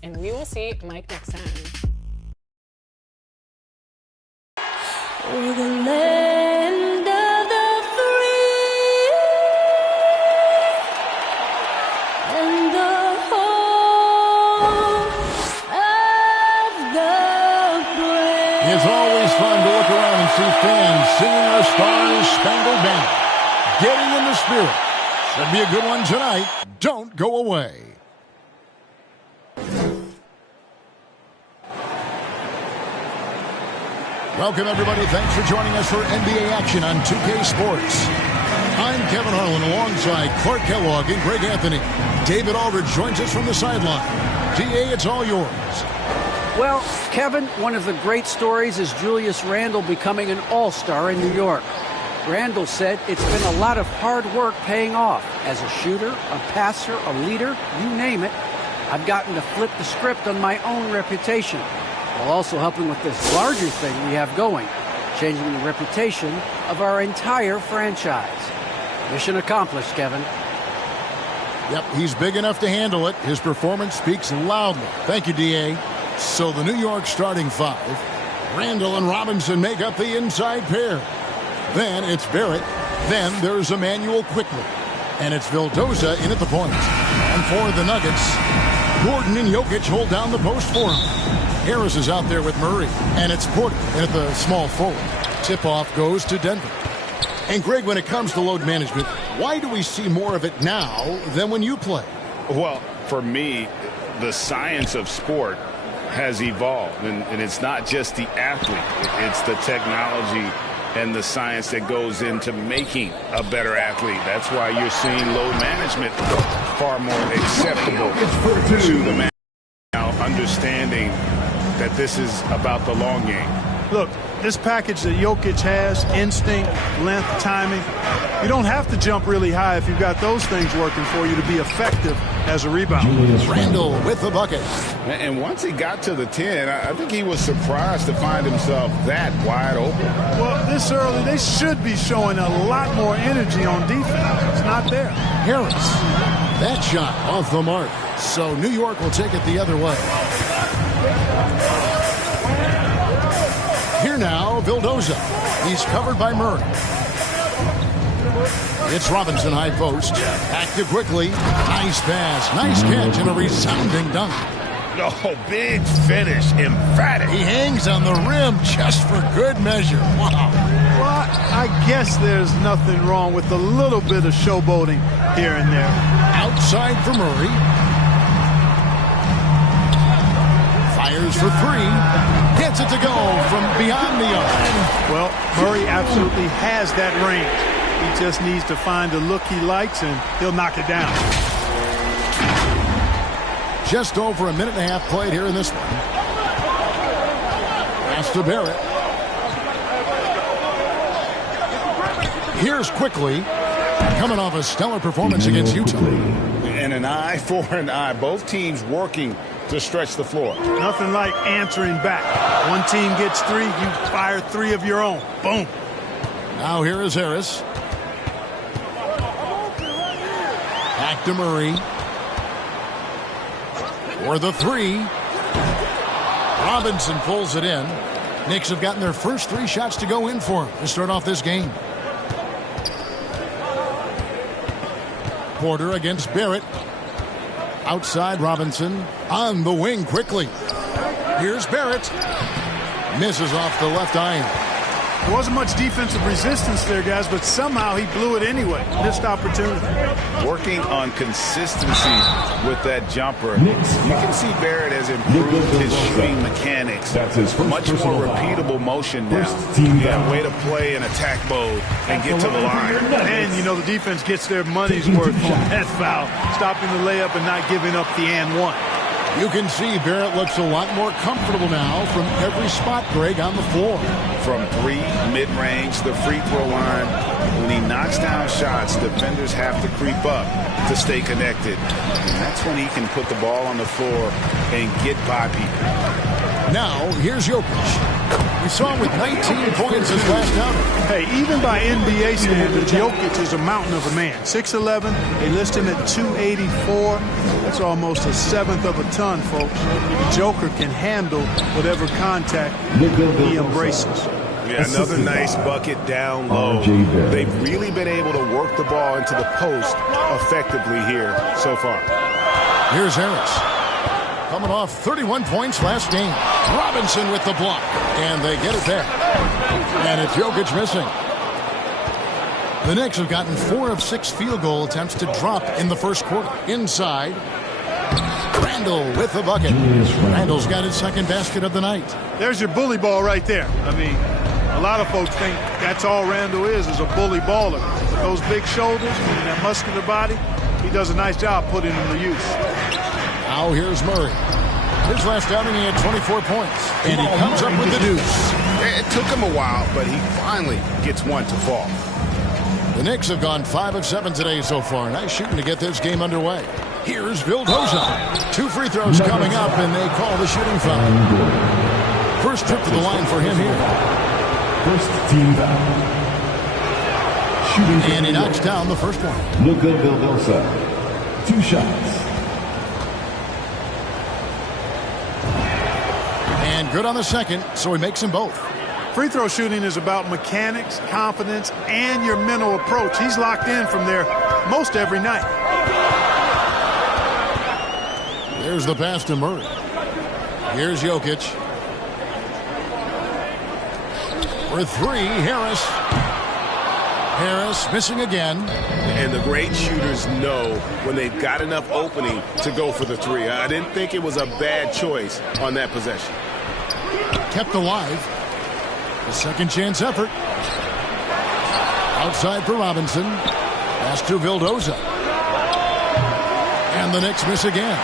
And we will see Mike next time. For the land of the free and the home of the brave. It's always fun to look around and see fans singing our Star-Spangled Banner. Getting in the spirit. Should be a good one tonight. Don't go away. Welcome, everybody. Thanks for joining us for NBA action on 2K Sports. I'm Kevin Harlan alongside Clark Kellogg and Greg Anthony. David Aldridge joins us from the sideline. DA, it's all yours. Well, Kevin, one of the great stories is Julius Randle becoming an all-star in New York. Randle said it's been a lot of hard work paying off. As a shooter, a passer, a leader, you name it, I've gotten to flip the script on my own reputation, while also helping with this larger thing we have going, changing the reputation of our entire franchise. Mission accomplished, Kevin. Yep, he's big enough to handle it. His performance speaks loudly. Thank you, D.A. So the New York starting five, Randle and Robinson make up the inside pair. Then it's Barrett. Then there's Emmanuel quickly. And it's Vildoza in at the point. And for the Nuggets, Gordon and Jokic hold down the post for him. Harris is out there with Murray. And it's Porter in at the small forward. Tip-off goes to Denver. And Greg, when it comes to load management, why do we see more of it now than when you play? Well, for me, the science of sport has evolved. And it's not just the athlete. It's the technology and the science that goes into making a better athlete. That's why you're seeing load management far more acceptable to the man now, understanding that this is about the long game. Look, this package that Jokic has, instinct, length, timing, you don't have to jump really high if you've got those things working for you to be effective as a rebounder. Randle with the bucket. And once he got to the 10, I think he was surprised to find himself that wide open. Well, this early, they should be showing a lot more energy on defense. It's not there. Harris. That shot off the mark. So New York will take it the other way. Here now, Vildoza. He's covered by Murray. It's Robinson high post. Active quickly. Nice pass. Nice catch and a resounding dunk. Oh, big finish. Emphatic. He hangs on the rim just for good measure. Wow. Well, I guess there's nothing wrong with a little bit of showboating here and there. Outside for Murray. Fires for three. Gets it to go from beyond the arc. Well, Murray absolutely has that range. He just needs to find the look he likes, and he'll knock it down. Just over a minute and a half played here in this one. Pass to Barrett. Here's quickly. Coming off a stellar performance against Utah. And an eye for an eye. Both teams working to stretch the floor. Nothing like answering back. One team gets three, you fire three of your own. Boom. Now here is Harris. Back to Murray. For the three. Robinson pulls it in. Knicks have gotten their first three shots to go in for him to start off this game. Porter against Barrett. Outside Robinson. On the wing quickly. Here's Barrett. Misses off the left iron. There wasn't much defensive resistance there, guys, but somehow he blew it anyway. Missed opportunity. Working on consistency with that jumper. You can see Barrett has improved his shooting mechanics. Much more repeatable motion now. Yeah, way to play in attack mode and get to the line. And, you know, the defense gets their money's worth on that foul. Stopping the layup and not giving up the and one. You can see Barrett looks a lot more comfortable now from every spot, Greg, on the floor. From three, mid-range, the free throw line. When he knocks down shots, defenders have to creep up to stay connected. And that's when he can put the ball on the floor and get by people. Now, here's Jokic. We saw him with 19 points his last outing. Hey, even by NBA standards, Jokic is a mountain of a man. 6'11", they list him at 284. That's almost a seventh of a ton, folks. The Joker can handle whatever contact he embraces. Yeah, another nice bucket down low. They've really been able to work the ball into the post effectively here so far. Here's Harris. Coming off 31 points last game. Robinson with the block. And they get it there. And it's Jokic missing. The Knicks have gotten 4 of 6 field goal attempts to drop in the first quarter. Inside. Randall with the bucket. Randall's got his second basket of the night. There's your bully ball right there. I mean, a lot of folks think that's all Randall is a bully baller. With those big shoulders and that muscular body, he does a nice job putting them to use. Now here's Murray. His last outing, he had 24 points. And he comes up with the deuce. It took him a while, but he finally gets one to fall. The Knicks have gone 5 of 7 today so far. Nice shooting to get this game underway. Here's Vildoza. 2 free throws coming up, and they call the shooting foul. First trip to the line for him here. First team foul. Shooting. And he knocks down the first one. Luka Vildoza. 2 shots. And good on the second, so he makes them both. Free throw shooting is about mechanics, confidence, and your mental approach. He's locked in from there most every night. There's the pass to Murray. Here's Jokic. For 3, Harris. Harris missing again. And the great shooters know when they've got enough opening to go for the 3. I didn't think it was a bad choice on that possession. Kept alive. The second chance effort. Outside for Robinson. Pass to Vildoza. And the Knicks miss again.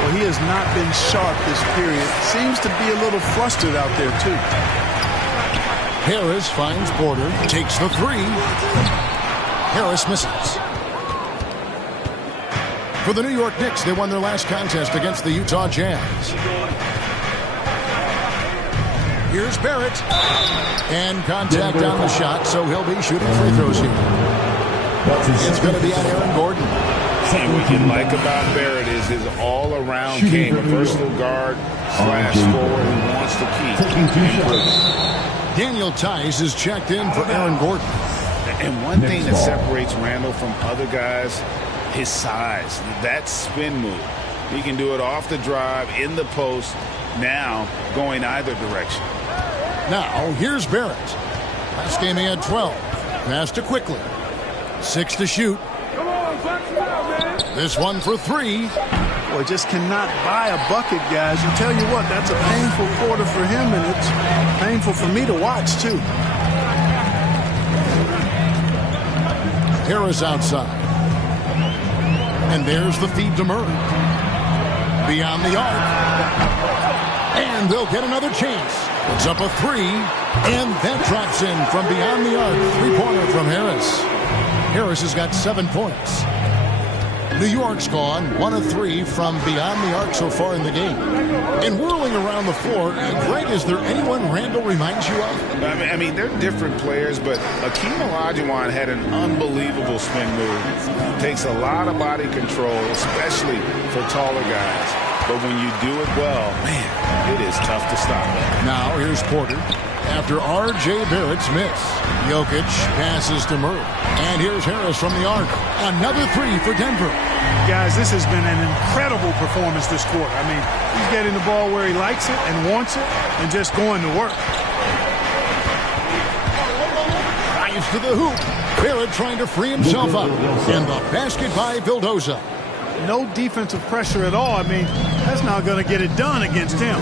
Well, he has not been sharp this period. Seems to be a little flustered out there, too. Harris finds Porter. Takes the 3. Harris misses. For the New York Knicks, they won their last contest against the Utah Jazz. Here's Barrett. And contact on the shot, so he'll be shooting free throws here. It's going to be on Aaron Gordon. And what you like about Barrett is his all-around game, a versatile guard / forward who wants to keep improving. Daniel Tice is checked in for Aaron Gordon. And one thing that separates Randall from other guys, his size, that spin move. He can do it off the drive, in the post, now going either direction. Now, here's Barrett. Last game he had 12. Pass to Quickly. 6 to shoot. This one for 3. Boy, just cannot buy a bucket, guys. And tell you what, that's a painful quarter for him, and it's painful for me to watch, too. Harris outside. And there's the feed to Murray. Beyond the arc. And they'll get another chance. It's up a 3. And that drops in from beyond the arc. 3-pointer from Harris. Harris has got 7 points. New York's gone 1 of 3 from beyond the arc so far in the game. And whirling around the floor, Greg, is there anyone Randall reminds you of? I mean, they're different players, but Akeem Olajuwon had an unbelievable spin move. Takes a lot of body control, especially for taller guys. But when you do it well, man, it is tough to stop. Now here's Porter. After R.J. Barrett's miss, Jokic passes to Murray. And here's Harris from the arc. Another 3 for Denver. Guys, this has been an incredible performance this quarter. I mean, he's getting the ball where he likes it and wants it and just going to work. Drives to the hoop. Barrett trying to free himself up. And the basket by Vildoza. No defensive pressure at all. I mean, that's not going to get it done against him.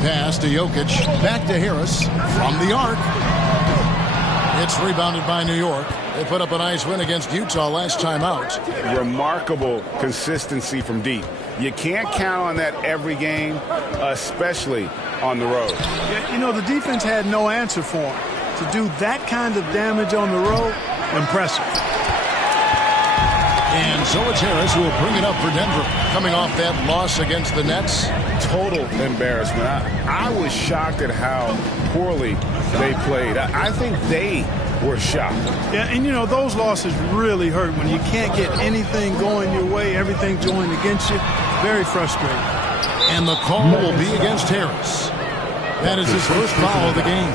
Pass to Jokic. Back to Harris. From the arc. It's rebounded by New York. They put up a nice win against Utah last time out. Remarkable consistency from deep. You can't count on that every game, especially on the road. Yeah, you know, the defense had no answer for him. To do that kind of damage on the road, impressive. And so it's Harris who will bring it up for Denver. Coming off that loss against the Nets. Total embarrassment. I was shocked at how poorly they played. I think they were shocked. Yeah, and those losses really hurt when you can't get anything going your way, everything's going against you. Very frustrating. And the call will be against Harris. That is his first foul of the game.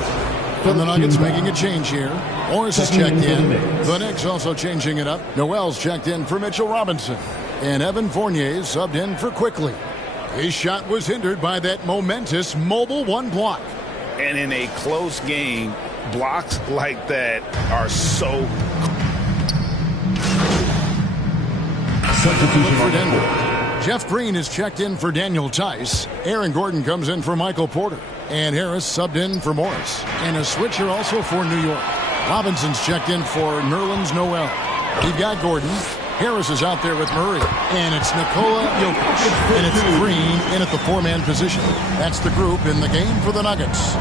And the Nuggets making a change here. Morris is checked in. The Knicks also changing it up. Noel's checked in for Mitchell Robinson. And Evan Fournier subbed in for Quickly. His shot was hindered by that momentous mobile one block. And in a close game, blocks like that are so... Substitution for Denver. Jeff Green is checked in for Daniel Tice. Aaron Gordon comes in for Michael Porter. And Harris subbed in for Morris. And a switcher also for New York. Robinson's checked in for Nerlens Noel. You've got Gordon. Harris is out there with Murray. And it's Nikola Jokic. And it's Green in at the four-man position. That's the group in the game for the Nuggets.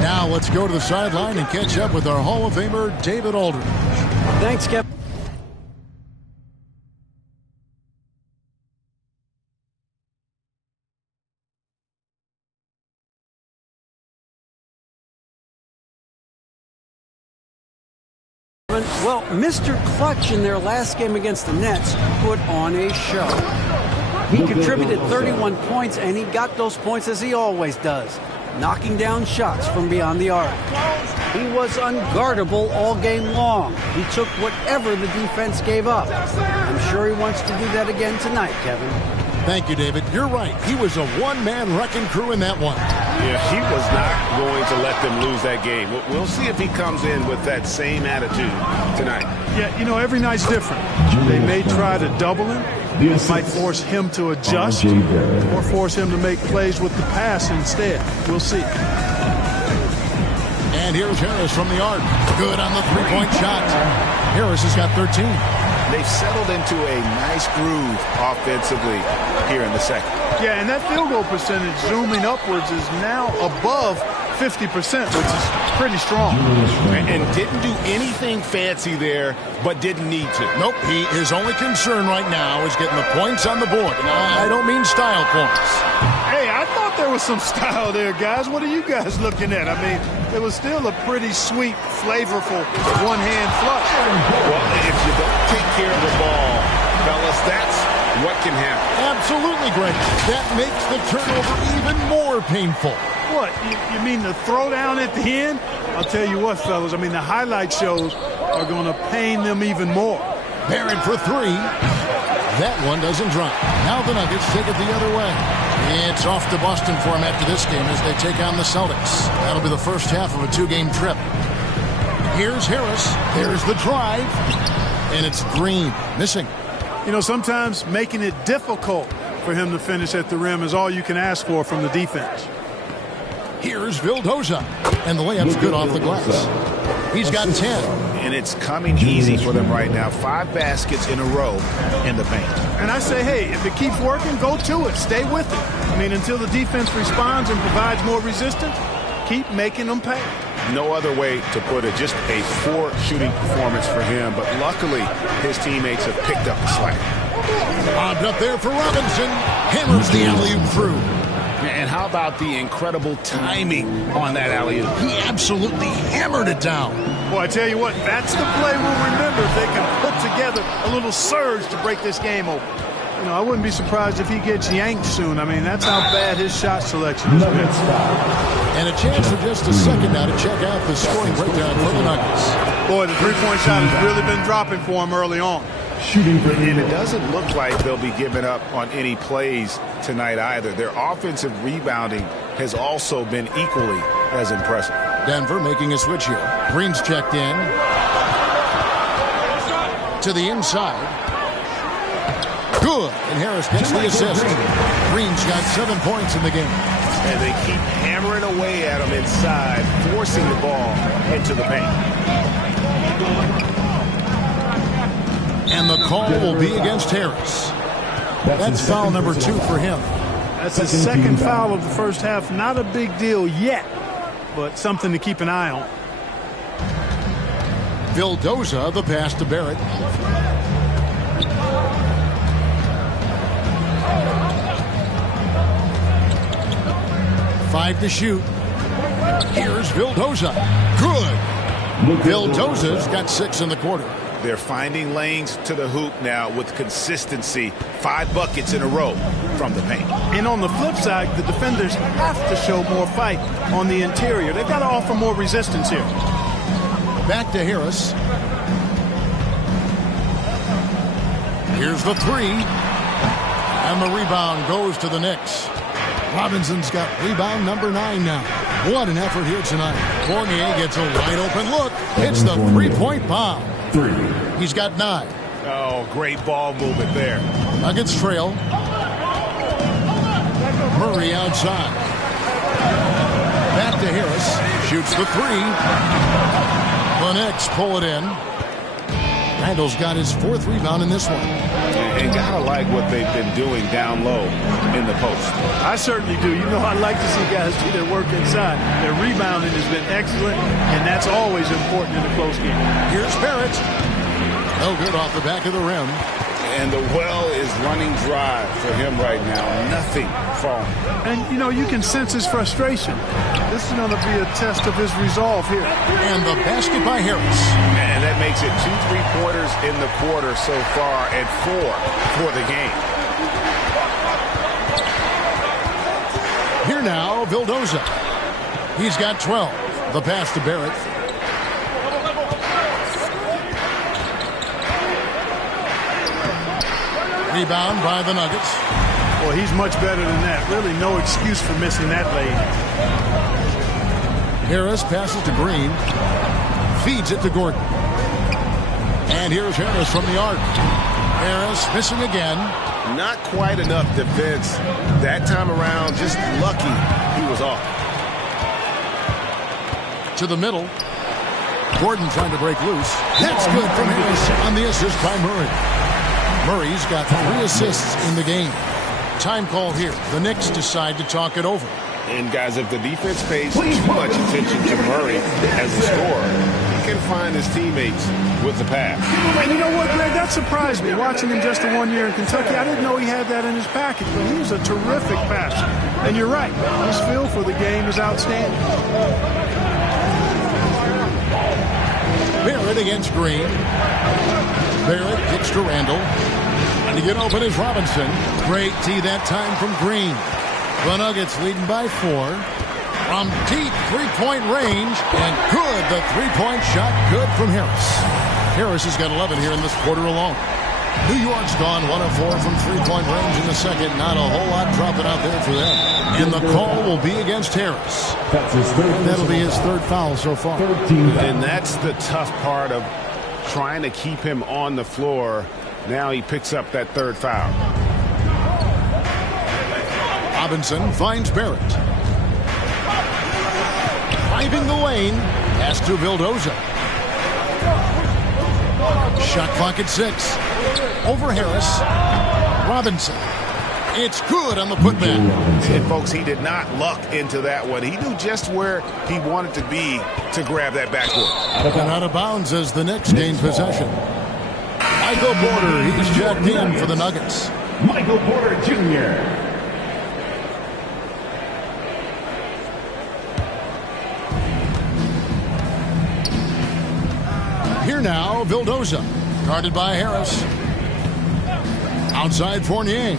Now let's go to the sideline and catch up with our Hall of Famer, David Aldridge. Thanks, Kevin. Well, Mr. Clutch in their last game against the Nets put on a show. He contributed 31 points, and he got those points as he always does, knocking down shots from beyond the arc. He was unguardable all game long. He took whatever the defense gave up. I'm sure he wants to do that again tonight, Kevin. Thank you, David. You're right. He was a one-man wrecking crew in that one. Yeah, he was not going to let them lose that game. We'll see if he comes in with that same attitude tonight. Yeah, every night's different. They may try to double him. It might force him to adjust or force him to make plays with the pass instead. We'll see. And here's Harris from the arc. Good on the three-point shot. Harris has got 13. They've settled into a nice groove offensively here in the second. Yeah, and that field goal percentage zooming upwards is now above 50%, which is pretty strong. And didn't do anything fancy there, but didn't need to. Nope, his only concern right now is getting the points on the board. And I don't mean style points. Hey, I thought there was some style there, guys. What are you guys looking at? I mean, it was still a pretty sweet, flavorful one-hand flush. Well, if you don't take care of the ball, fellas, that's what can happen. Absolutely, Greg. That makes the turnover even more painful. What, you mean the throwdown at the end? I'll tell you what, fellas, I mean, the highlight shows are going to pain them even more. Barrett for three. That one doesn't drop. Now the Nuggets take it the other way. It's off to Boston for them after this game as they take on the Celtics. That'll be the first half of a two-game trip. Here's Harris. There's the drive. And it's Green missing. Sometimes making it difficult for him to finish at the rim is all you can ask for from the defense. Here's Vildoza. And the layup's good off the glass. He's got 10. And it's coming easy for them right now. 5 baskets in a row in the paint. And I say, hey, if it keeps working, go to it. Stay with it. I mean, until the defense responds and provides more resistance, keep making them pay. No other way to put it. Just a poor shooting performance for him. But luckily, his teammates have picked up the slack. Bobbed up there for Robinson. Hammers the alley-oop through. And how about the incredible timing on that alley-oop? He absolutely hammered it down. Well, I tell you what, that's the play we'll remember if they can put together a little surge to break this game open. I wouldn't be surprised if he gets yanked soon. I mean, that's how bad his shot selection has been. And a chance for just a second now to check out the scoring breakdown for the Nuggets. Boy, the three-point shot has really been dropping for him early on. And it doesn't look like they'll be giving up on any plays tonight either. Their offensive rebounding has also been equally as impressive. Denver making a switch here. Green's checked in. To the inside. Good. And Harris gets the assist. Green's got 7 points in the game. And they keep hammering away at him inside, forcing the ball into the paint. And the call will be against Harris. That's foul number 2 for him. That's his second foul of the first half. Not a big deal yet, but something to keep an eye on. Vildoza, the pass to Barrett. 5 to shoot. Here's Vildoza. Good. Vildoza's got 6 in the quarter. They're finding lanes to the hoop now with consistency. 5 buckets in a row from the paint. And on the flip side, the defenders have to show more fight on the interior. They've got to offer more resistance here. Back to Harris. Here's the 3. And the rebound goes to the Knicks. Robinson's got rebound number 9 now. What an effort here tonight. Fournier gets a wide open look. It's the three-point bomb. 3. He's got 9. Oh, great ball movement there. Nuggets trail. Murray outside. Back to Harris. Shoots the 3. The Knicks pull it in. Randall's got his 4th rebound in this one. And gotta like what they've been doing down low in the post. I certainly do. You know, I like to see guys do their work inside. Their rebounding has been excellent, and that's always important in a close game. Here's Barrett. No good off the back of the rim. And the well is running dry for him right now. Nothing falling. And, you know, you can sense his frustration. This is going to be a test of his resolve here. And the basket by Harris. And that makes it 2 3-pointers in the quarter so far and 4 for the game. Here now, Vildoza. He's got 12. The pass to Barrett. Rebound by the Nuggets. Well, he's much better than that. Really no excuse for missing that lane. Harris passes to Green. Feeds it to Gordon. And here's Harris from the arc. Harris missing again. Not quite enough defense that time around. Just lucky he was off. To the middle. Gordon trying to break loose. That's good from Harris on the assist by Murray. Murray's got 3 assists in the game. Time call here. The Knicks decide to talk it over. And guys, if the defense pays too much attention to Murray as a scorer, he can find his teammates with the pass. And you know what, Greg? That surprised me. Watching him just 1 year in Kentucky, I didn't know he had that in his package, but he was a terrific passer. And you're right. His feel for the game is outstanding. Barrett against Green. Barrett kicks to Randall. And to get open is Robinson. Great tee that time from Green. The Nuggets leading by 4. From deep three-point range. And good. The three-point shot good from Harris. Harris has got 11 here in this quarter alone. New York's gone 1 of 4 from three-point range in the second. Not a whole lot dropping out there for them. And the call will be against Harris. That'll be his 3rd foul so far. And that's the tough part of trying to keep him on the floor. Now he picks up that 3rd foul. Robinson finds Barrett. Driving the lane. Pass to Vildoza. Shot clock at 6. Over Harris. Robinson. It's good on the putback. And folks, he did not luck into that one. He knew just where he wanted to be to grab that backboard. And out of bounds as the Knicks gain possession. Michael Porter, he's checked in for the Nuggets. Michael Porter Jr. Here now, Vildoza. Guarded by Harris. Outside Fournier.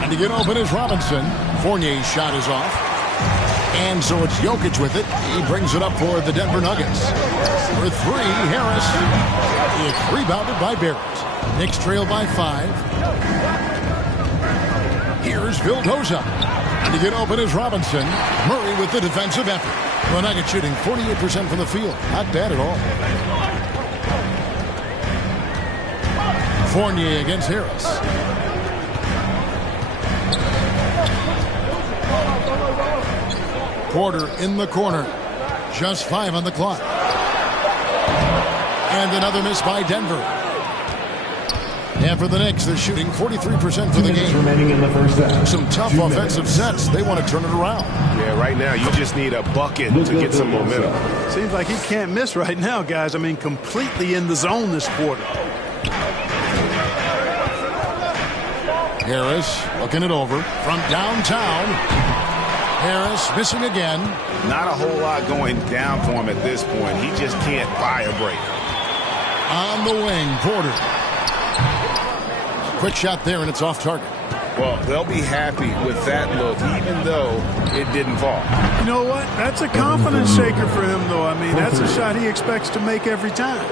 And to get open is Robinson. Fournier's shot is off. And so it's Jokic with it. He brings it up for the Denver Nuggets. For 3, Harris. It's rebounded by Barrett. Knicks trail by 5. Here's Vildoza. And to get open is Robinson. Murray with the defensive effort. The Nuggets shooting 48% from the field. Not bad at all. Fournier against Harris. Porter in the corner. Just 5 on the clock. And another miss by Denver. And for the Knicks, they're shooting 43% for the game. Remaining in the first half. Some tough offensive sets. They want to turn it around. Yeah, right now you just need a bucket to get some momentum. Seems like he can't miss right now, guys. I mean, completely in the zone this quarter. Harris looking it over from downtown. Harris missing again. Not a whole lot going down for him at this point. He just can't buy a break. On the wing, Porter. Quick shot there, and it's off target. Well, they'll be happy with that look, even though it didn't fall. You know what? That's a confidence shaker for him, though. I mean, that's a shot he expects to make every time.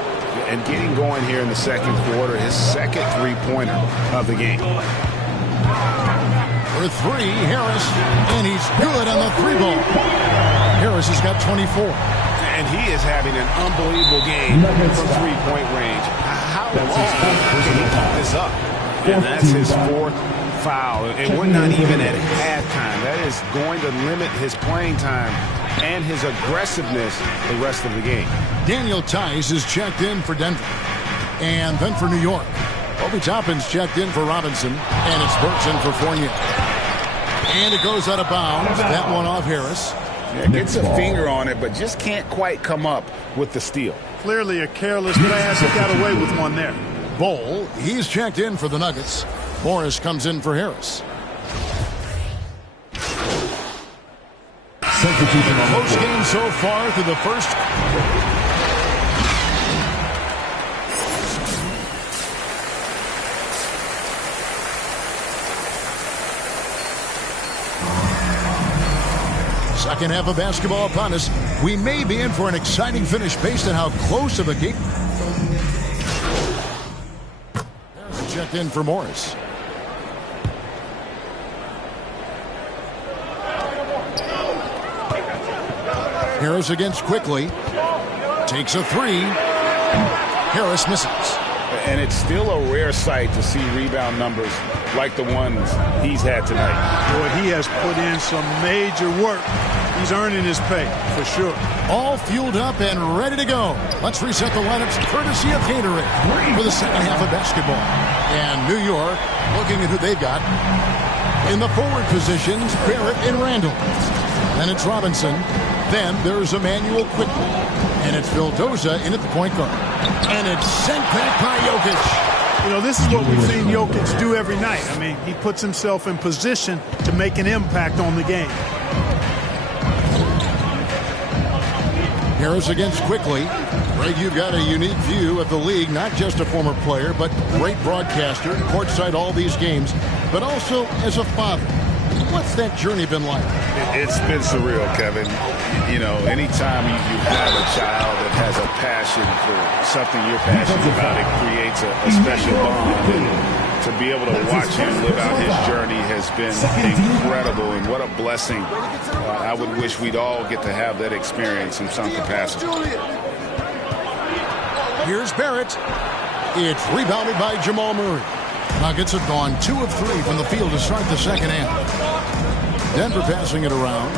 And getting going here in the second quarter, his second three-pointer of the game. For three, Harris, and he's good on the three ball. Harris has got 24. And he is having an unbelievable game from three-point range. How long can he keep this up? And that's his fourth foul. And we're not even at halftime. That is going to limit his playing time and his aggressiveness the rest of the game. Daniel Tice is checked in for Denver. And then for New York, Obi Toppin's checked in for Robinson. And it's Burks in for Fournier. And it goes out of bounds. That one off Harris. Yeah, gets a finger on it, but just can't quite come up with the steal. Clearly a careless pass. He got away with one there. Bol, he's checked in for the Nuggets. Morris comes in for Harris. Close game so far through the first. Second half of basketball upon us. We may be in for an exciting finish based on how close of a game. There's a check in for Morris. Harris against quickly. Takes a three. Harris misses. And it's still a rare sight to see rebound numbers like the ones he's had tonight. Boy, he has put in some major work. He's earning his pay, for sure. All fueled up and ready to go. Let's reset the lineups courtesy of Gatorade for the second half of basketball. And New York looking at who they've got. In the forward positions, Barrett and Randall. Then it's Robinson. Then there's Emmanuel quickly. And it's Vildoza in at the point guard. And it's sent back by Jokic. You know, this is what we've seen Jokic do every night. I mean, he puts himself in position to make an impact on the game. Harris against quickly. Greg, you've got a unique view of the league, not just a former player, but great broadcaster, courtside all these games, but also as a father. What's that journey been like? It's been surreal, Kevin. You know, anytime you have a child that has a passion for something you're passionate about, it creates a special bond. And to be able to watch him live out his journey has been incredible, and what a blessing. I would wish we'd all get to have that experience in some capacity. Here's Barrett. It's rebounded by Jamal Murray. Nuggets have gone 2 of 3 from the field to start the second half. Denver passing it around.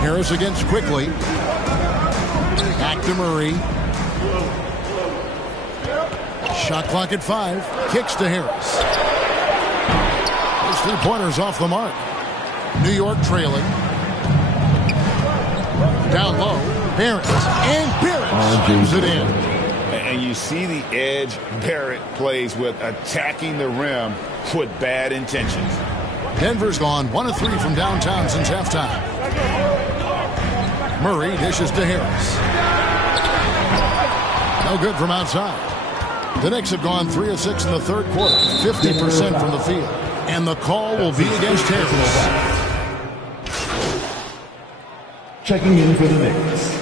Harris against quickly. Back to Murray. Shot clock at 5. Kicks to Harris. Those 3-pointers off the mark. New York trailing. Down low. Barrett. And Barrett jams it in. And you see the edge Barrett plays with, attacking the rim with bad intentions. Denver's gone 1 of 3 from downtown since halftime. Murray dishes to Harris. No good from outside. The Knicks have gone 3 of 6 in the third quarter, 50% from the field. And the call will be against Harris. Checking in for the Knicks.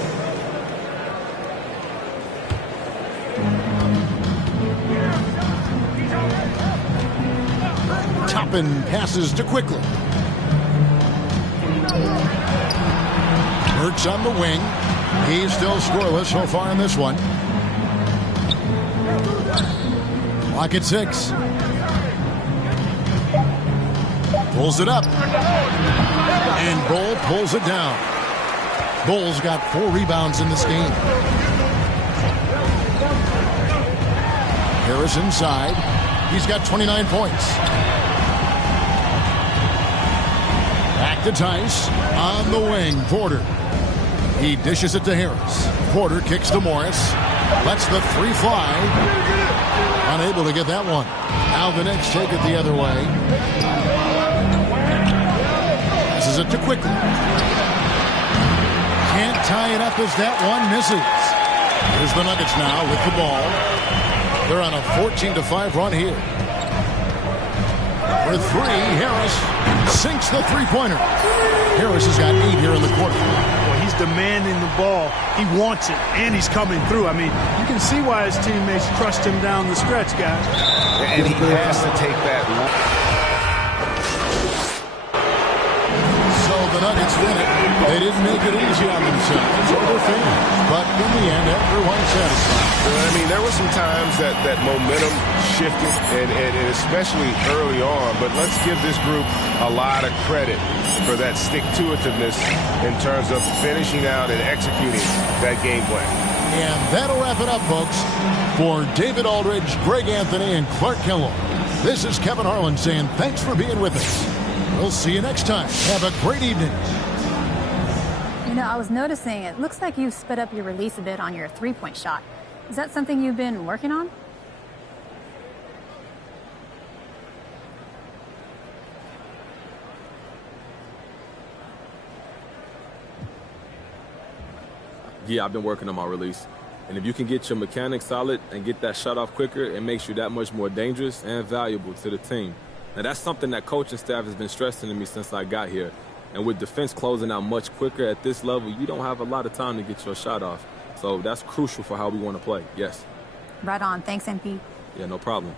Toppin passes to quickly. Burks on the wing. He's still scoreless so far in this one. Clock at 6. Pulls it up. And Bol pulls it down. Bol's got 4 rebounds in this game. Harris inside. He's got 29 points. Back to Tice. On the wing, Porter. He dishes it to Harris. Porter kicks to Morris. Lets the 3 fly. Unable to get that one. Now the Knicks take it the other way. Passes it to Quickly. Can't tie it up as that one misses. Here's the Nuggets now with the ball. They're on a 14-5 run here. For three, Harris sinks the three-pointer. Harris has got 8 here in the quarter. Well, he's demanding the ball. He wants it, and he's coming through. I mean, you can see why his teammates trust him down the stretch, guys. And he has to take that. So the Nuggets win it. They didn't make it easy on themselves or their fans, but in the end, everyone's satisfied. I mean, there were some times that momentum shifted, and especially early on, but let's give this group a lot of credit for that stick-to-itiveness in terms of finishing out and executing that game plan. And that'll wrap it up, folks. For David Aldridge, Greg Anthony, and Clark Kellogg, this is Kevin Harlan saying thanks for being with us. We'll see you next time. Have a great evening. You know, I was noticing it looks like you sped up your release a bit on your three-point shot. Is that something you've been working on? Yeah, I've been working on my release. And if you can get your mechanics solid and get that shot off quicker, it makes you that much more dangerous and valuable to the team. Now, that's something that coaching staff has been stressing to me since I got here. And with defense closing out much quicker at this level, you don't have a lot of time to get your shot off. So that's crucial for how we want to play, yes. Right on. Thanks, MP. Yeah, no problem.